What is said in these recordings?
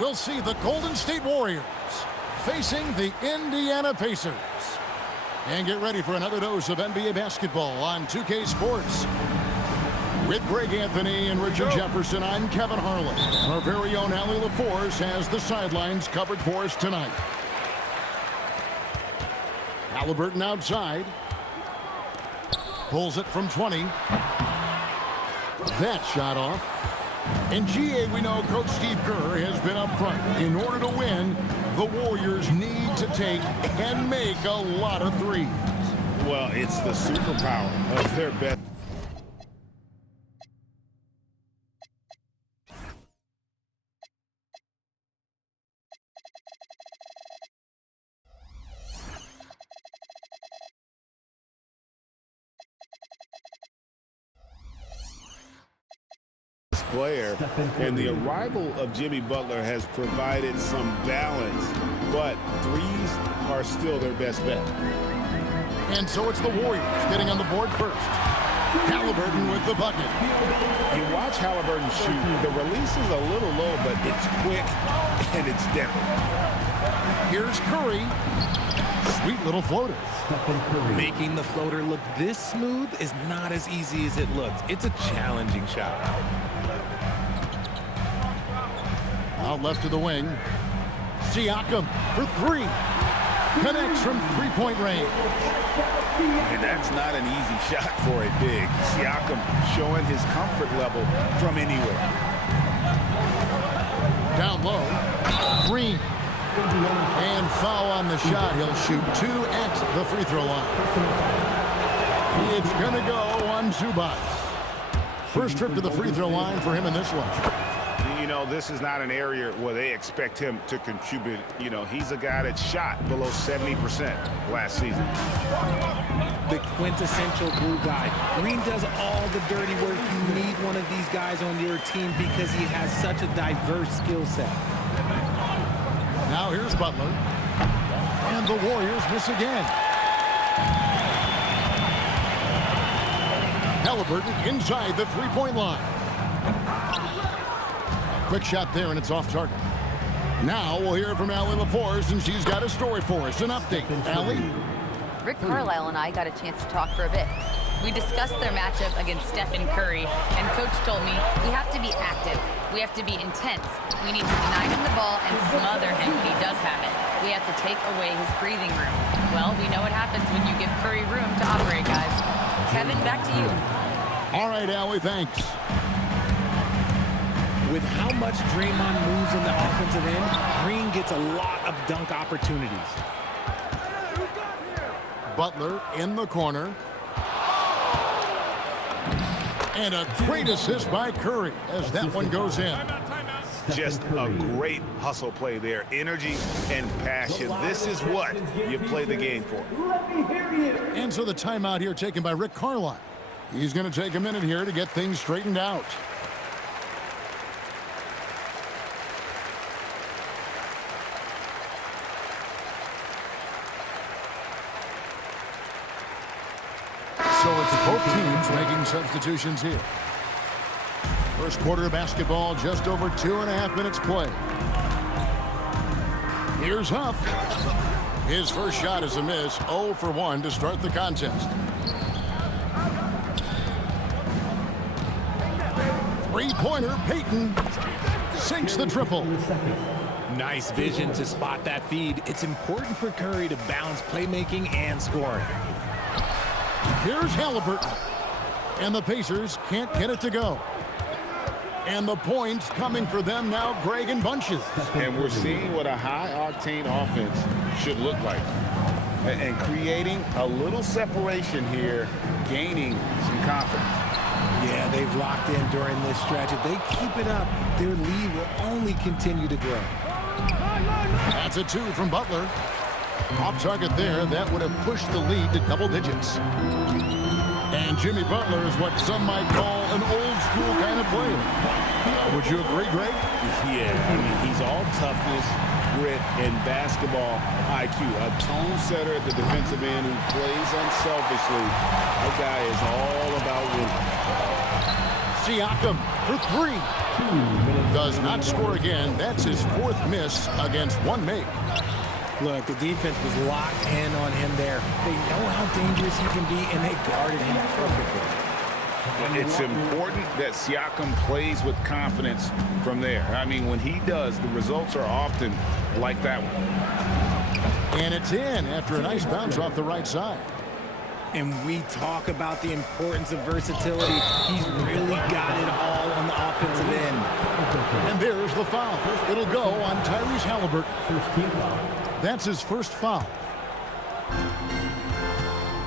we'll see the Golden State Warriors facing the Indiana Pacers. And get ready for another dose of NBA basketball on 2K Sports. With Greg Anthony and Richard Jefferson, I'm Kevin Harlan. Our very own Allie LaForce has the sidelines covered for us tonight. Halliburton outside. Pulls it from 20. That shot off. In GA, we know Coach Steve Kerr has been up front. In order to win, the Warriors need to take and make a lot of threes. Well, it's the superpower of their best. Player, and the arrival of Jimmy Butler has provided some balance, but threes are still their best bet. And so it's the Warriors getting on the board first. Halliburton with the bucket. You watch Halliburton shoot. The release is a little low, but it's quick and it's deadly. Here's Curry. Sweet little floater. Making the floater look this smooth is not as easy as it looks. It's a challenging shot. Out left to the wing. Siakam for three. Connects from three-point range. And that's not an easy shot for a big. Siakam showing his comfort level from anywhere. Down low. Green. And foul on the shot. He'll shoot 2 at the free throw line. It's going to go on Zubac. First trip to the free throw line for him in this one. You know, this is not an area where they expect him to contribute. You know, he's a guy that shot below 70% last season. The quintessential glue guy. Green does all the dirty work. You need one of these guys on your team because he has such a diverse skill set. Now here's Butler. And the Warriors miss again. Halliburton inside the three-point line. Quick shot there, and it's off target. Now we'll hear from Allie LaForce, and she's got a story for us. An update. Allie? Rick Carlisle and I got a chance to talk for a bit. We discussed their matchup against Stephen Curry, and Coach told me we have to be active. We have to be intense. We need to deny him the ball and smother him when he does have it. We have to take away his breathing room. Well, we know what happens when you give Curry room to operate, guys. Kevin, back to you. All right, Allie, thanks. With how much Draymond moves in the offensive end, Green gets a lot of dunk opportunities. Butler in the corner. And a great assist by Curry as that one goes in. Just a great hustle play there. Energy and passion. This is what you play the game for. And so the timeout here taken by Rick Carlisle. He's going to take a minute here to get things straightened out. So it's both teams making substitutions here. First quarter of basketball, just over 2.5 minutes play. Here's Huff. His first shot is a miss, 0 for 1 to start the contest. Three-pointer, Payton sinks the triple. Nice vision to spot that feed. It's important for Curry to balance playmaking and scoring. Here's Halliburton. And the Pacers can't get it to go. And the points coming for them now, Greg and bunches. And we're seeing what a high-octane offense should look like. And creating a little separation here, gaining some confidence. Yeah, they've locked in during this stretch. If they keep it up, their lead will only continue to grow. That's a 2 from Butler. Off target there, that would have pushed the lead to double digits. And Jimmy Butler is what some might call an old-school kind of player. Would you agree, Greg? Yeah, I mean, he's all toughness, grit, and basketball IQ. A tone setter at the defensive end who plays unselfishly. That guy is all about winning. Siakam for 3. does not score again. That's his 4th miss against 1 make. Look, the defense was locked in on him there. They know how dangerous he can be, and they guarded him perfectly. It's important that Siakam plays with confidence from there. I mean, when he does, the results are often like that one. And it's in after a nice bounce off the right side. And we talk about the importance of versatility. He's really got it all on the offensive end. And there's the foul. It'll go on Tyrese Halliburton. That's his first foul.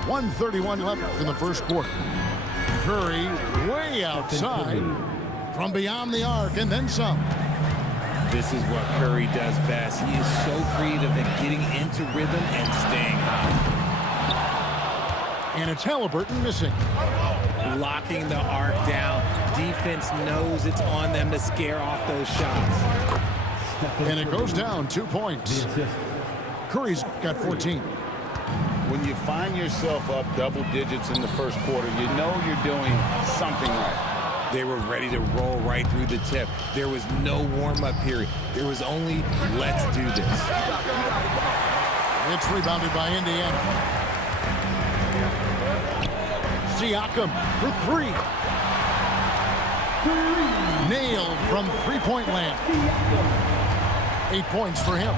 1:31 left in the first quarter. Curry way outside from beyond the arc and then some. This is what Curry does best. He is so creative at getting into rhythm and staying high. And it's Halliburton missing. Locking the arc down. Defense knows it's on them to scare off those shots. And it goes down 2 points. Curry's got 14. When you find yourself up double digits in the first quarter, you know you're doing something right. They were ready to roll right through the tip. There was no warm-up period. There was only, let's do this. It's rebounded by Indiana. Siakam for 3. Nailed from three-point land. 8 points for him.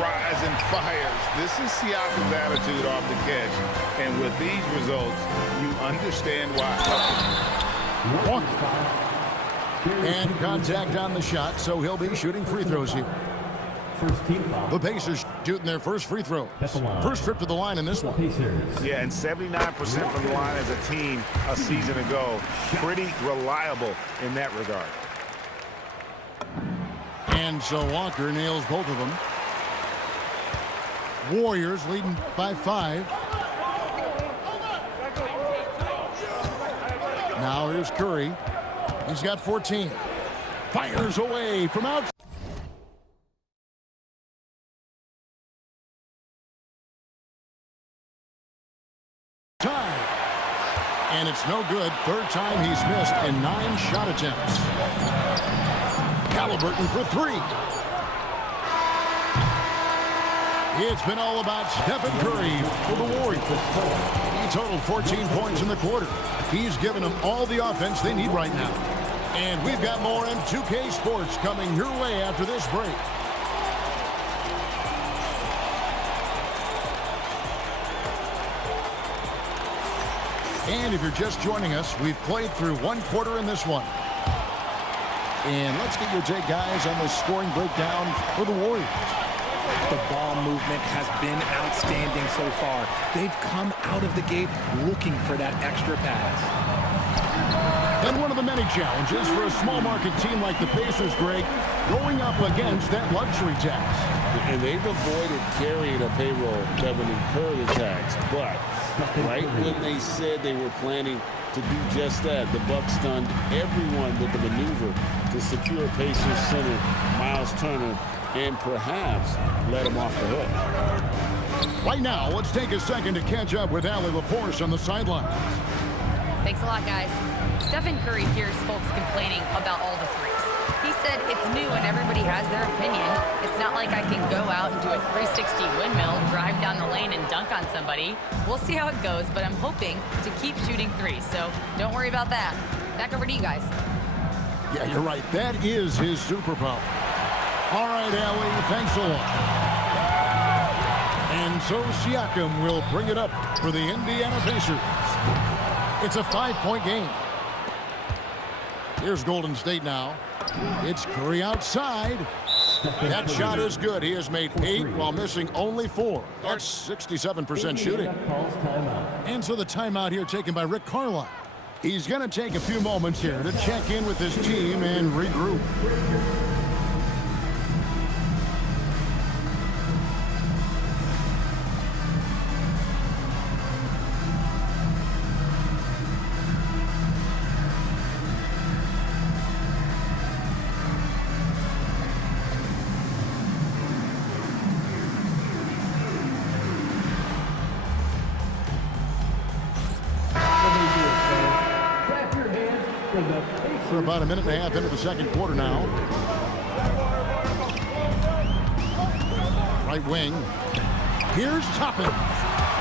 Rise and fires. This is Siakam's attitude off the catch. And with these results, you understand why. And contact on the shot, so he'll be shooting free throws here. The Pacers shooting their first free throws. First trip to the line in this one. Yeah, and 79% from the line as a team a season ago. Pretty reliable in that regard. And so Walker nails both of them. Warriors leading by 5. Now here's Curry. He's got 14. Fires away from outside. And it's no good. 3rd time he's missed in 9 shot attempts. Halliburton for 3. It's been all about Stephen Curry for the Warriors. He totaled 14 points in the quarter. He's given them all the offense they need right now. And we've got more in 2K Sports coming your way after this break. And if you're just joining us, we've played through 1 quarter in this one. And let's get your take, guys, on the scoring breakdown for the Warriors. The ball movement has been outstanding so far. They've come out of the gate looking for that extra pass. And one of the many challenges for a small market team like the Pacers, Greg, going up against that luxury tax. And they've avoided carrying a payroll that would incur the tax. But right when they said they were planning to do just that, the Bucks stunned everyone with the maneuver to secure Pacers center Miles Turner and perhaps let him off the hook. Right now, let's take a second to catch up with Allie LaForce on the sidelines. Thanks a lot, guys. Stephen Curry hears folks complaining about all the threes. He said it's new and everybody has their opinion. It's not like I can go out and do a 360 windmill, drive down the lane, and dunk on somebody. We'll see how it goes, but I'm hoping to keep shooting threes, so don't worry about that. Back over to you guys. Yeah, you're right. That is his superpower. All right, Allie, thanks a lot. And so Siakam will bring it up for the Indiana Pacers. It's a 5-point game. Here's Golden State now. It's Curry outside. That shot is good. He has made 8 while missing only 4. That's 67% shooting. And so the timeout here taken by Rick Carlisle. He's going to take a few moments here to check in with his team and regroup. For the Pacers. We're about a minute and a half into the second quarter now. Right wing. Here's Toppin.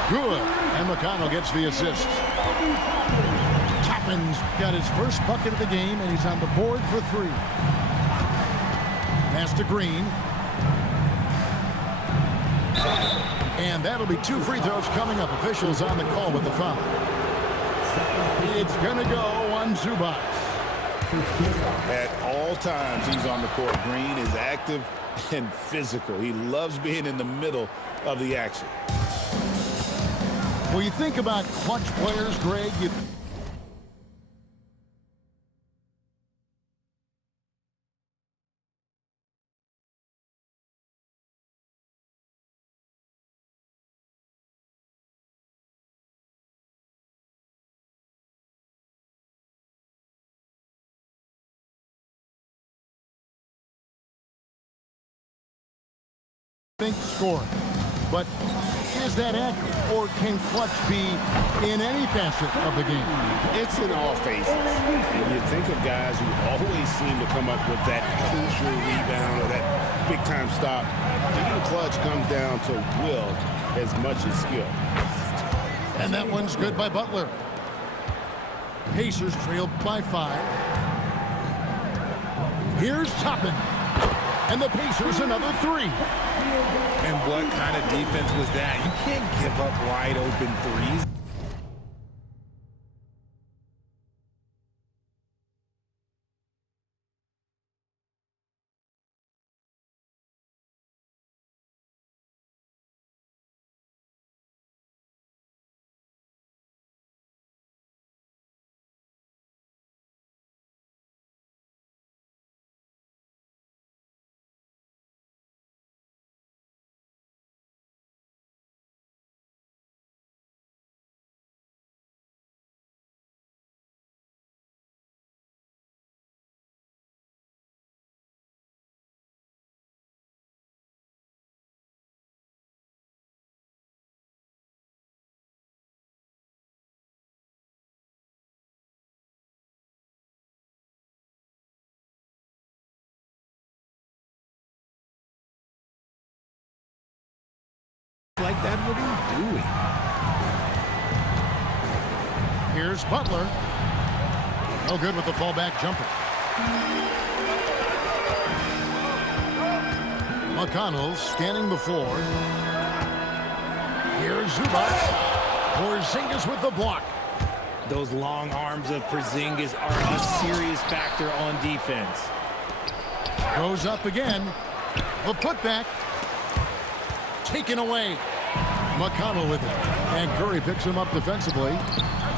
Good. And McConnell gets the assist. Toppin's got his first bucket of the game, and he's on the board for 3. Pass to Green. And that'll be 2 free throws coming up. Officials on the call with the foul. It's going to go on Zubac. At all times, he's on the court. Green is active and physical. He loves being in the middle of the action. When you think about clutch players, Greg, you think scoring. But is that accurate, or can clutch be in any facet of the game? It's in all phases. And you think of guys who always seem to come up with that crucial rebound or that big-time stop. The clutch comes down to will as much as skill. And that one's good by Butler. Pacers trail by 5. Here's Toppin. And the Pacers another 3. And what kind of defense was that? You can't give up wide open threes. Like that, what are you doing? Here's Butler. No good with the fallback jumper. McConnell scanning the floor. Here's Zubac. Porzingis with the block. Those long arms of Porzingis are a serious factor on defense. Goes up again. The putback. Taken away. McConnell with it. And Curry picks him up defensively.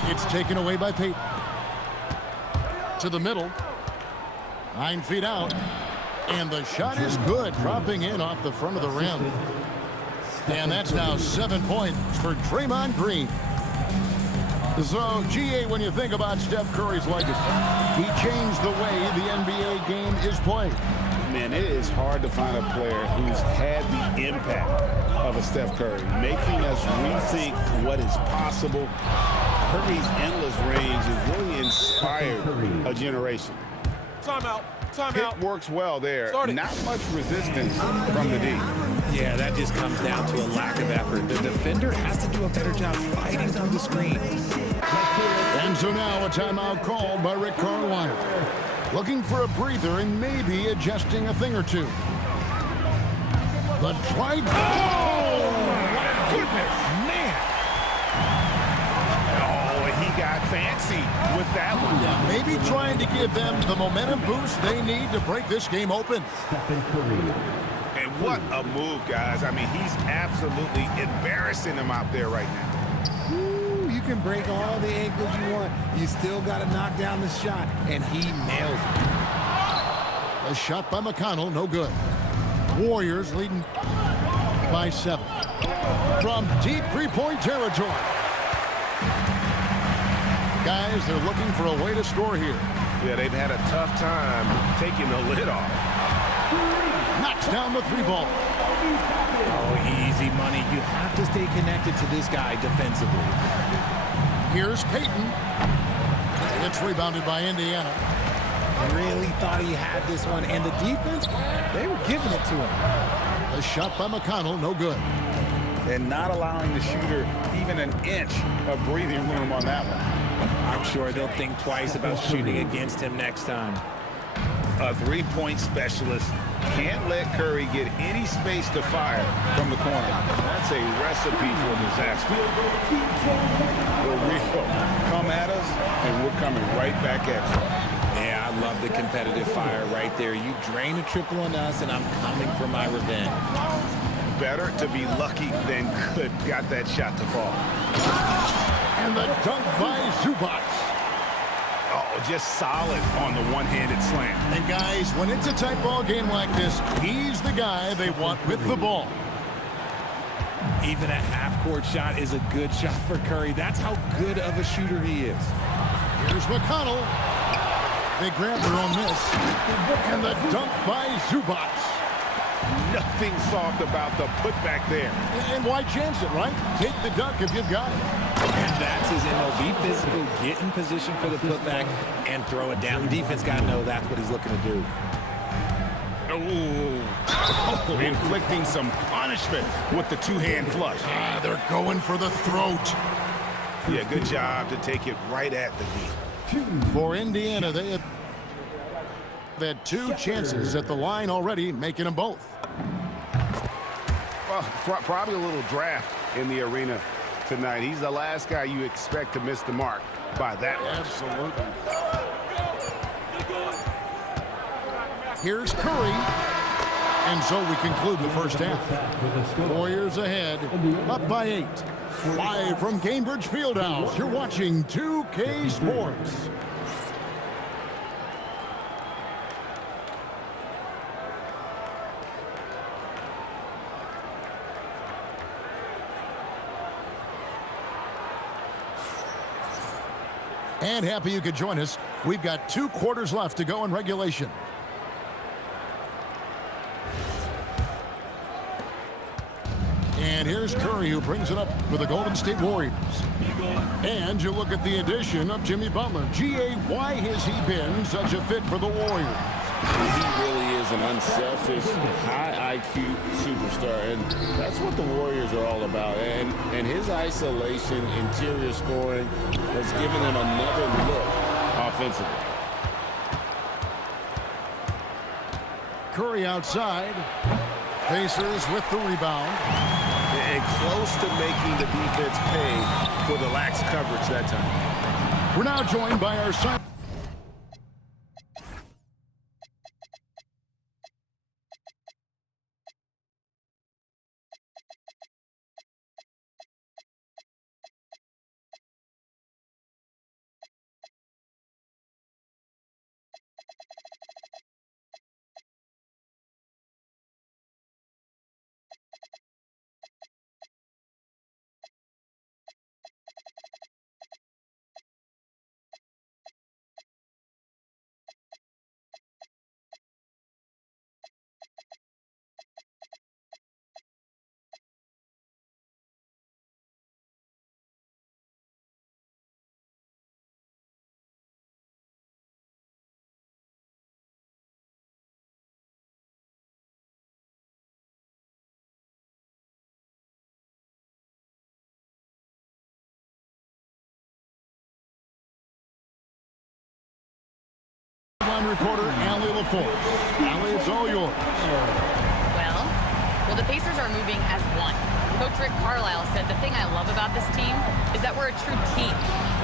It's taken away by Payton. To the middle. 9 feet out. And the shot is good, dropping in off the front of the rim. And that's now 7 points for Draymond Green. So, GA, when you think about Steph Curry's legacy, he changed the way the NBA game is played. Man, it is hard to find a player who's had the impact of a Steph Curry, making us rethink what is possible. Curry's endless range has really inspired a generation. Timeout. It works well there. Not much resistance from the D. Yeah, that just comes down to a lack of effort. The defender has to do a better job fighting through the screen. And so now a timeout called by Rick Carlisle. Looking for a breather and maybe adjusting a thing or two. The try. Oh, my goodness, man. Oh, he got fancy with that one. Maybe trying to give them the momentum boost they need to break this game open. And what a move, guys. I mean, he's absolutely embarrassing them out there right now. Ooh, you can break all the ankles you want. You still got to knock down the shot, and he nails it. A shot by McConnell, no good. Warriors leading by 7. From deep three-point territory. Guys, they're looking for a way to score here. Yeah, they've had a tough time taking the lid off. Knocks down the 3-ball. Oh, easy money. You have to stay connected to this guy defensively. Here's Payton. It's rebounded by Indiana. really thought he had this one, and the defense, they were giving it to him. A shot by McConnell, no good. And not allowing the shooter even an inch of breathing room on that one. I'm sure they'll think twice about shooting against him next time. A three-point specialist can't let Curry get any space to fire from the corner. That's a recipe for disaster. The real come at us, and we're coming right back at you. Yeah, I love the competitive fire right there. You drain a triple on us, and I'm coming for my revenge. Better to be lucky than good. Got that shot to fall. And the dunk by Zubac. Oh, just solid on the one-handed slam. And guys, when it's a tight ball game like this, he's the guy they want with the ball. Even a half-court shot is a good shot for Curry. That's how good of a shooter he is. Here's McConnell. They grab their own miss. And the dunk by Zubac. Nothing soft about the putback there. And why chance it, right? Take the dunk if you've got it. And that's his MO. Be physical, get in position for the putback, and throw it down. The defense got to know that's what he's looking to do. Oh, inflicting some punishment with the two-hand flush. They're going for the throat. Yeah, good job to take it right at the knee. For Indiana, they have had two chances at the line already, making them both. Well, probably a little draft in the arena tonight. He's the last guy you expect to miss the mark by that much. Absolutely. Here's Curry. And so we conclude the first half. Warriors ahead, up by 8. Live from Cambridge Fieldhouse, you're watching 2K Sports. And happy you could join us. We've got 2 quarters left to go in regulation. And here's Curry, who brings it up for the Golden State Warriors. And you look at the addition of Jimmy Butler. G.A., why has he been such a fit for the Warriors? He really is an unselfish, high IQ superstar, and that's what the Warriors are all about. And his isolation, interior scoring has given them another look offensively. Curry outside. Pacers with the rebound. And close to making the defense pay for the lax coverage that time. We're now joined by our side. Reporter Allie LaForce. Allie, it's all yours. Well, the Pacers are moving as one. Coach Rick Carlisle said the thing I love about this team is that we're a true team.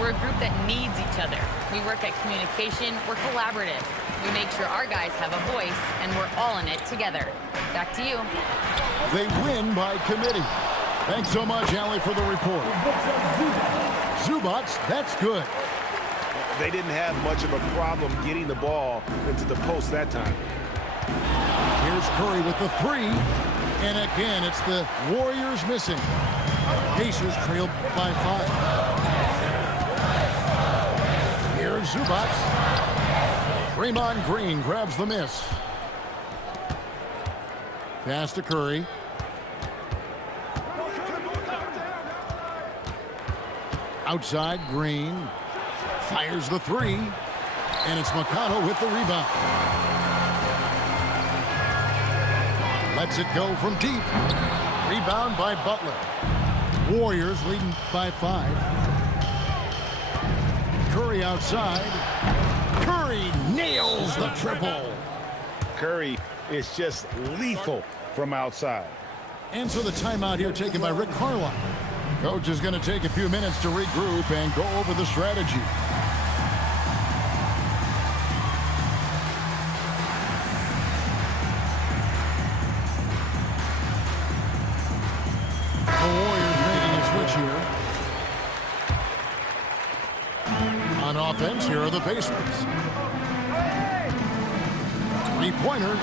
We're a group that needs each other. We work at communication. We're collaborative. We make sure our guys have a voice, and we're all in it together. Back to you. They win by committee. Thanks so much, Allie, for the report. Zubac, that's good. They didn't have much of a problem getting the ball into the post that time. Here's Curry with the 3. And again, it's the Warriors missing. Pacers trailed by 5. Here's Zubac. Draymond Green grabs the miss. Pass to Curry. Outside, Green. Fires the 3. And it's McConnell with the rebound. Lets it go from deep. Rebound by Butler. Warriors leading by 5. Curry outside. Curry nails the triple. Curry is just lethal from outside. And so the timeout here taken by Rick Carlisle. Coach is going to take a few minutes to regroup and go over the strategy. The Warriors making a switch here. On offense, here are the Pacers. Three-pointer.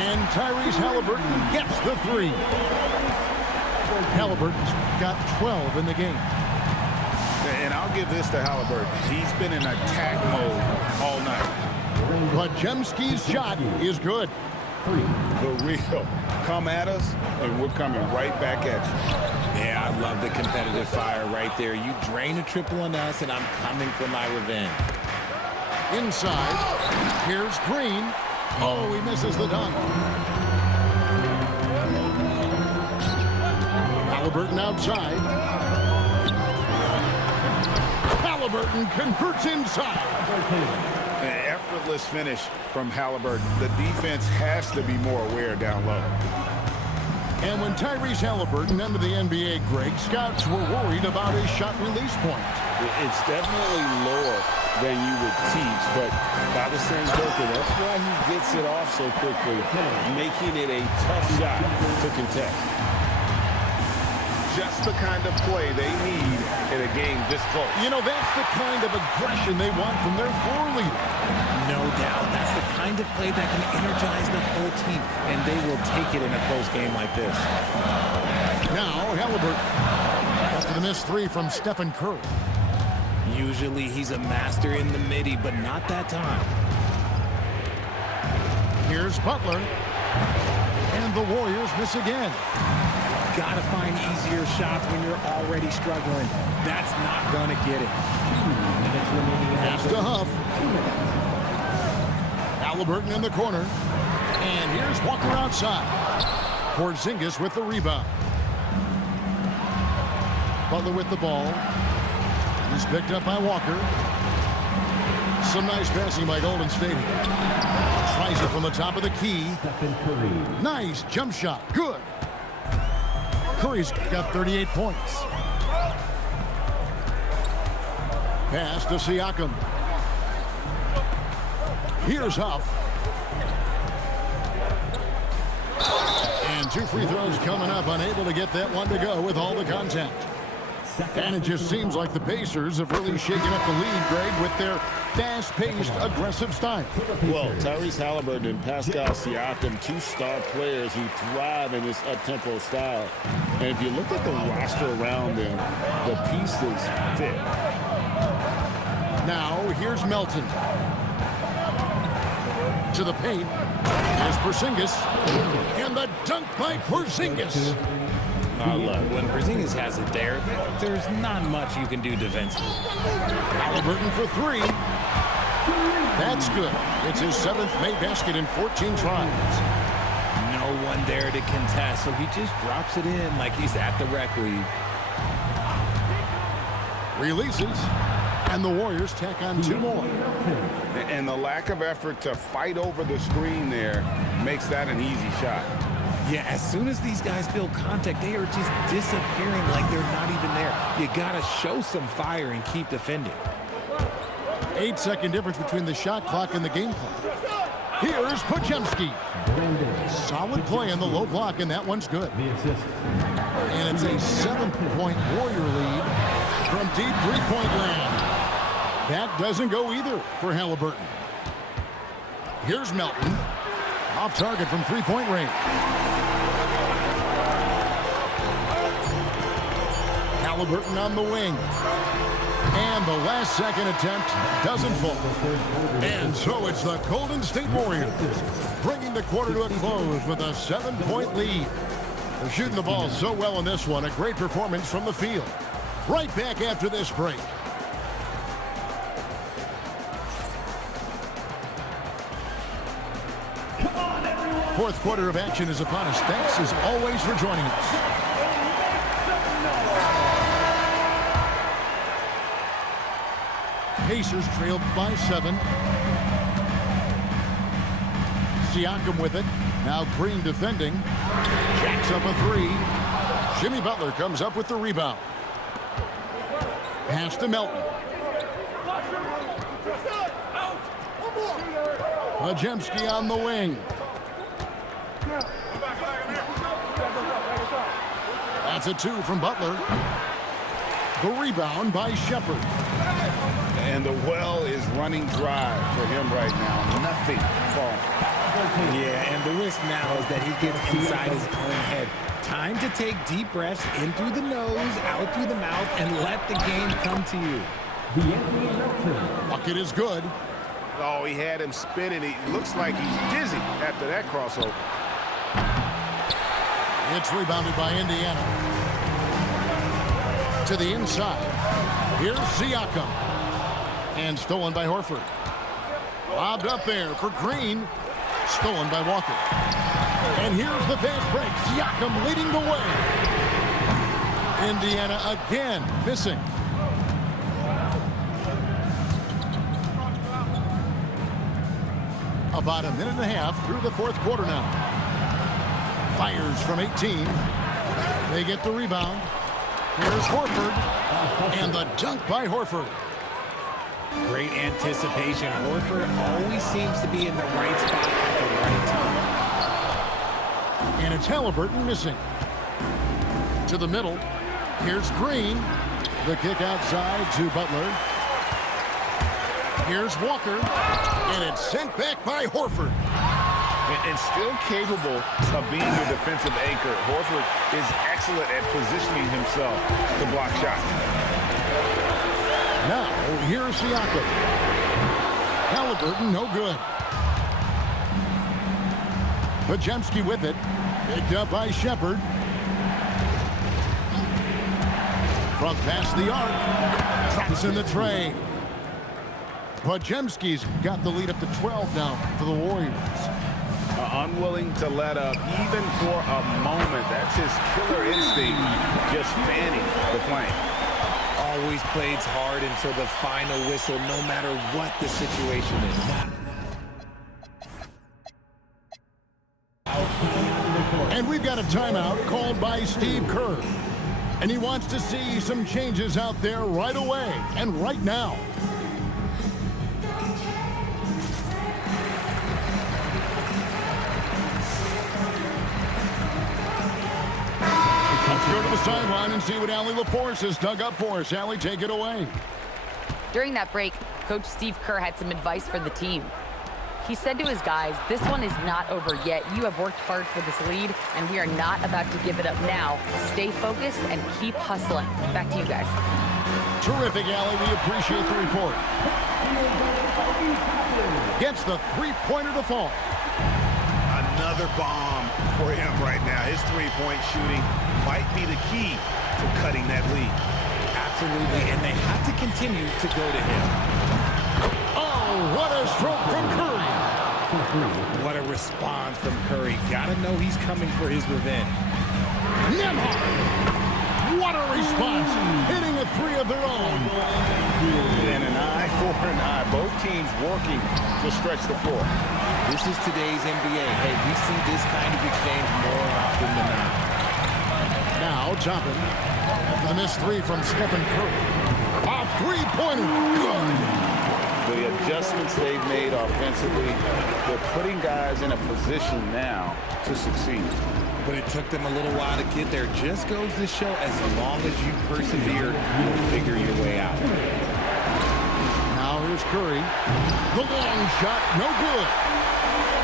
And Tyrese Haliburton gets the 3. Haliburton's got 12 in the game. And I'll give this to Haliburton. He's been in attack mode all night. Podziemski's shot is good. The real. Come at us, and we're coming right back at you. Yeah, I love the competitive fire right there. You drain a triple on us, and I'm coming for my revenge. Inside, here's Green. Oh, he misses the dunk. Haliburton outside. Haliburton converts inside. An effortless finish from Haliburton. The defense has to be more aware down low. And when Tyrese Haliburton entered the NBA, Greg, scouts were worried about his shot release point. It's definitely lower than you would teach, but by the same token, that's why he gets it off so quickly, making it a tough shot to contest. Just the kind of play they need in a game this close. You know, that's the kind of aggression they want from their floor leader. No doubt. That's the kind of play that can energize the whole team, and they will take it in a close game like this. Now, Haliburton. After the missed 3 from Stephen Curry. Usually he's a master in the midi, but not that time. Here's Butler. And the Warriors miss again. Gotta find easier shots when you're already struggling. That's not gonna get it. Pass to Huff. Haliburton in the corner. And here's Walker outside. Porzingis with the rebound. Butler with the ball. He's picked up by Walker. Some nice passing by Golden State. Tries it from the top of the key. Nice jump shot. Good. Curry's got 38 points. Pass to Siakam. Here's Huff. And 2 free throws coming up. Unable to get that one to go with all the contact. And it just seems like the Pacers have really shaken up the lead, Greg, with their fast-paced, aggressive style. Well, Tyrese Haliburton and Pascal Siakam, 2 star players who thrive in this up-tempo style. And if you look at the roster around them, the pieces fit. Now, here's Melton. To the paint. Here's Porzingis. And the dunk by Porzingis. I love it. When Porzingis has it there, there's not much you can do defensively. Haliburton for 3. That's good. It's his 7th made basket in 14 tries. No one there to contest, so he just drops it in like he's at the rec league. Releases. And the Warriors tack on 2 more. And the lack of effort to fight over the screen there makes that an easy shot. Yeah, as soon as these guys feel contact, they are just disappearing like they're not even there. You gotta show some fire and keep defending. 8-second difference between the shot clock and the game clock. Here's Podziemski. Solid play on the low block, and that one's good. And it's a 7-point Warrior lead from deep three-point land. That doesn't go either for Haliburton. Here's Melton. Off target from three-point range. Haliburton on the wing. And the last second attempt doesn't fall. And so it's the Golden State Warriors bringing the quarter to a close with a 7-point lead. They're shooting the ball so well in this one. A great performance from the field. Right back after this break. fourth quarter of action is upon us. Thanks as always for joining us. Pacers trail by 7. Siakam with it. Now Green defending. Jacks up a 3. Jimmy Butler comes up with the rebound. Pass to Melton. Podziemski on the wing. That's a 2 from Butler. The rebound by Shepherd. And the well is running dry for him right now. Nothing falling. Yeah, and the risk now is that he gets inside his own head. Time to take deep breaths in through the nose, out through the mouth, and let the game come to you. Bucket is good. Oh, he had him spinning. He looks like he's dizzy after that crossover. It's rebounded by Indiana. To the inside. Here's Siakam. And stolen by Horford. Lobbed up there for Green. Stolen by Walker. And here's the fast break. Siakam leading the way. Indiana again missing. About a minute and a half through the fourth quarter now. Fires from 18. They get the rebound. Here's Horford. And the dunk by Horford. Great anticipation. Horford always seems to be in the right spot at the right time. And it's Halliburton missing. To the middle. Here's Green. The kick outside to Butler. Here's Walker. And it's sent back by Horford. And still capable of being your defensive anchor. Horford is excellent at positioning himself to block shots. Now, here's Siakam. Halliburton, no good. Podziemski with it. Picked up by Shepherd. From past the arc. Drops in the tray. Podziemski's got the lead up to 12 now for the Warriors. Unwilling to let up even for a moment. That's his killer instinct, just fanning the flame. Always plays hard until the final whistle, no matter what the situation is. And we've got a timeout called by Steve Kerr. And he wants to see some changes out there right away and right now. Let's go to the sideline and see what Allie LaForce has dug up for us. Allie, take it away. During that break, Coach Steve Kerr had some advice for the team. He said to his guys, this one is not over yet. You have worked hard for this lead, and we are not about to give it up now. Stay focused and keep hustling. Back to you guys. Terrific, Allie. We appreciate the report. Gets the three-pointer to fall. Another bomb for him right now. His three-point shooting might be the key to cutting that lead. Absolutely, and they have to continue to go to him. Oh, what a stroke from Curry. What a response from Curry. Gotta know he's coming for his revenge. Nembhard. What a response. Hitting a three of their own. And an eye for an eye. Both teams working to stretch the floor. This is today's NBA. Hey, we see this kind of exchange more often than not. Now, Toppin. After the missed three from Stephen Curry. A three-pointer. Good. The adjustments they've made offensively, they're putting guys in a position now to succeed. But it took them a little while to get there. Just goes to show, as long as you persevere, you'll figure your way out. Now here's Curry. The long shot, no good.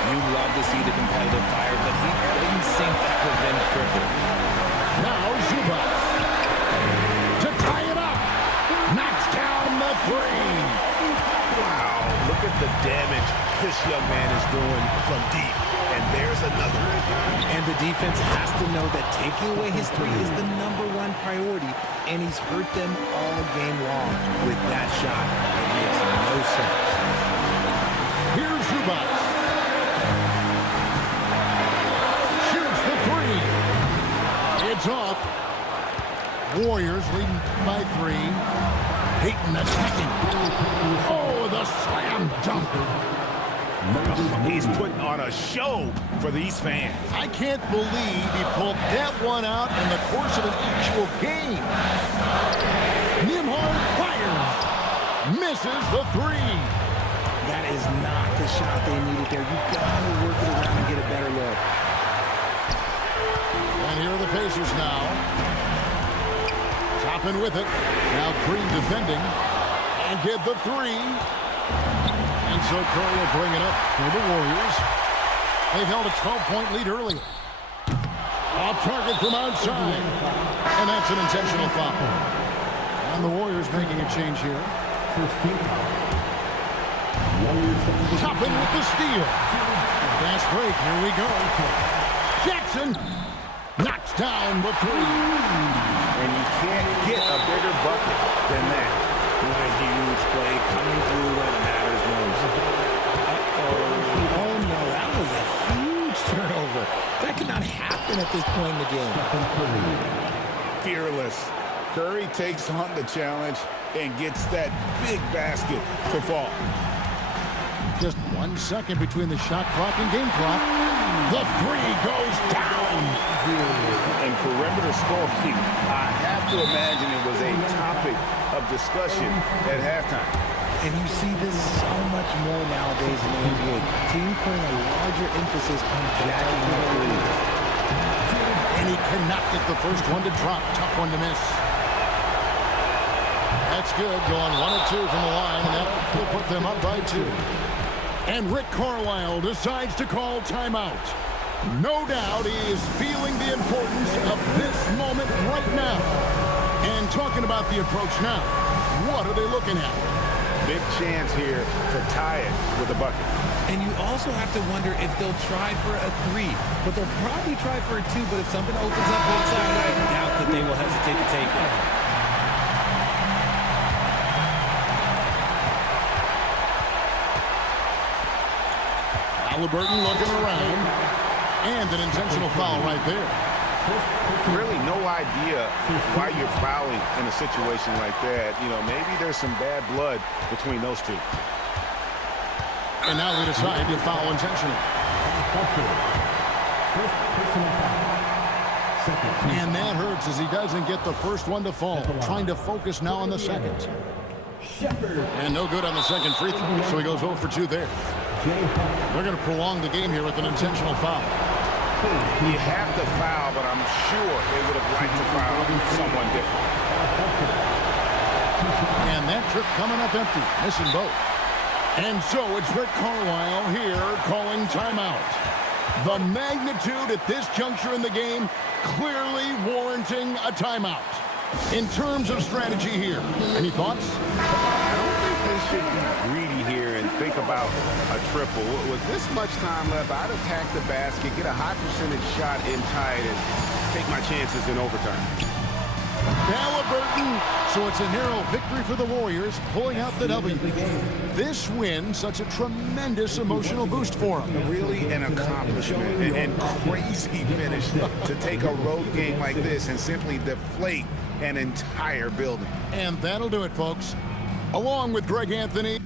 You love to see the competitive fire, but he couldn't sink that revenge triple. Now Zubac. To tie it up. Knocks down the three. Wow, look at the damage this young man is doing from deep. And there's another one. And the defense has to know that taking away his three is the #1 priority, and he's hurt them all game long with that shot. It makes no sense. Here's Zubac. It's off. Warriors leading by 3. Payton attacking. Oh, the slam dunk. He's putting on a show for these fans. I can't believe he pulled that one out in the course of an actual game. Nembhard fires. Misses the 3. That is not the shot they needed there. You got to work it around and get a better look. And here are the Pacers now. Topping with it. Now Green defending. And get the 3. And so Curry will bring it up for the Warriors. They've held a 12-point lead earlier. Off target from outside. And that's an intentional foul. And the Warriors making a change here. Toppin with the steal. Fast break. Here we go. Jackson knocks down the 3. And you can't get a bigger bucket than that. What a huge play coming through when it matters most. Oh, no, that was a huge turnover. That could not happen at this point in the game. Fearless. Curry takes on the challenge and gets that big basket to fall. Just 1 second between the shot clock and game clock. The 3 goes down. And perimeter scoring, I have to imagine it was a topic of discussion at halftime. And you see this so much more nowadays in the NBA. Teams putting a larger emphasis on jacking up threes. And he cannot get the first one to drop. Tough one to miss. That's good. Going 1 of 2 from the line, and that will put them up by 2. And Rick Carlisle decides to call timeout. No doubt he is feeling the importance of this moment right now. And talking about the approach now, what are they looking at? Big chance here to tie it with a bucket. And you also have to wonder if they'll try for a 3. But they'll probably try for a 2. But if something opens up inside, I doubt that they will hesitate to take it. Halliburton looking around. And an intentional foul right there. Really no idea why you're fouling in a situation like that. You know, maybe there's some bad blood between those two. And now they decide to foul intentionally. And that hurts as he doesn't get the first one to fall. Trying to focus now on the second. And no good on the second free throw, so he goes 0 for 2 there. They're going to prolong the game here with an intentional foul. You have to foul, but I'm sure they would have liked to foul someone different. And that trip coming up empty, missing both. And so it's Rick Carlisle here calling timeout. The magnitude at this juncture in the game clearly warranting a timeout. In terms of strategy here, any thoughts? I don't think they should be greedy here and think about a triple. With this much time left, I'd attack the basket, get a high percentage shot in tight, and take my chances in overtime. Halliburton. So it's a narrow victory for the Warriors, pulling out the W. This win, such a tremendous emotional boost for them. Really an accomplishment and crazy finish to take a road game like this and simply deflate an entire building. And that'll do it, folks. Along with Greg Anthony.